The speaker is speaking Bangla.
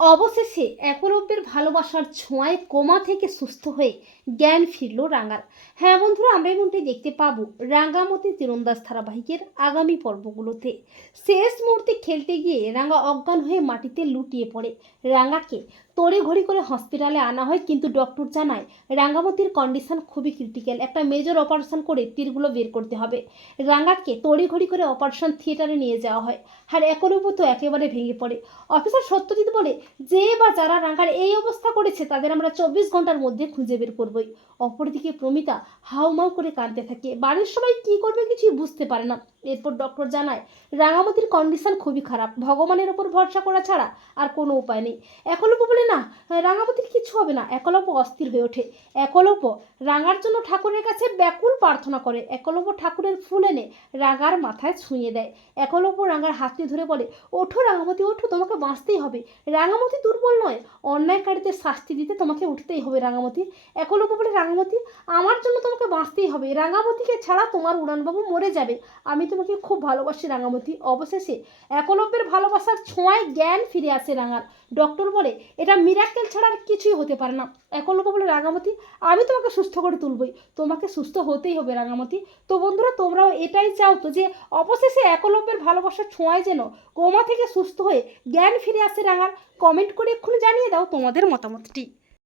অবশেষে একলব্যের ভালোবাসার ছোঁয়ায় কোমা থেকে সুস্থ হয়ে জ্ঞান ফিরল রাঙ্গার হ্যাঁ বন্ধুরা, আমরা এমনটি দেখতে পাবো রাঙ্গামতি তীরন্দাজ ধারাবাহিকের আগামী পর্বগুলোতে। শেষ মুহূর্তে খেলতে গিয়ে রাঙ্গা অজ্ঞান হয়ে মাটিতে লুটিয়ে পড়ে। রাঙ্গাকে তড়িঘড়ি করে হসপিটালে আনা হয়, কিন্তু ডক্টর জানায় রাঙ্গামতির কন্ডিশন খুবই ক্রিটিক্যাল। একটা মেজর অপারেশন করে তীরগুলো বের করতে হবে। রাঙ্গাকে তড়িঘড়ি করে অপারেশন থিয়েটারে নিয়ে যাওয়া হয়। আর একলব্য তো একেবারে ভেঙে পড়ে। অফিসার সত্যজিৎ বলে যে বা যারা রাঙ্গার এই অবস্থা করেছে, তাদের আমরা চব্বিশ ঘণ্টার মধ্যে খুঁজে বের করবই। অপরদিকে প্রমিতা হাউমাউ করে কাঁদতে থাকে। বাড়ির সবাই কি করবে কিছুই বুঝতে পারে না। এরপর ডক্টর জানায়, রাঙামতির কন্ডিশন খুবই খারাপ। ভগবানের ওপর ভরসা করা ছাড়া আর কোনো উপায় নেই। এখনও বলে না রাঙামতির কিছু হবে না। একলব্য অস্থির হয়ে ওঠে। একলব্য রাঙার জন্য ঠাকুরের কাছে ব্যাকুল প্রার্থনা করে। একলব্য ঠাকুরের ফুল এনে রাঙার মাথায় ছুঁয়ে দেয়। একলব্য রাঙার হাতটি ধরে বলে, ওঠো রাঙামতি, ওঠো, তোমাকে বাঁচতেই হবে। রাঙামতি দুর্বল নয়। অন্যায়কারীদের শাস্তি দিতে তোমাকে উঠতেই হবে রাঙামতি। একলব্য বলে, রাঙামতি, আমার জন্য তোমাকে বাঁচতেই হবে। রাঙামতিকে ছাড়া তোমার উড়ানবাবু মরে যাবে। আমি তোমাকে খুব ভালোবাসি রাঙামতি। অবশেষে একলব্যের ভালোবাসার ছোঁয়ায় জ্ঞান ফিরে আসে রাঙার। ডক্টর বলে, এটা মিরাক্কেল ছাড়া আর কিছুই হতে পারে না। একলব্য বলে রাঙামতি আমি তোমাকে সুস্থ করে তুলবই। তোমাকে সুস্থ হতেই হবে রাঙামতি তো বন্ধুরা, তোমরাও এটাই চাও তো যে, অবশেষে একলব্যের ভালোবাসার ছোঁয়ায় যেন কোমা থেকে সুস্থ হয়ে জ্ঞান ফিরে আসে রাঙার। কমেন্ট করে এক্ষুনি জানিয়ে দাও তোমাদের মতামতটি।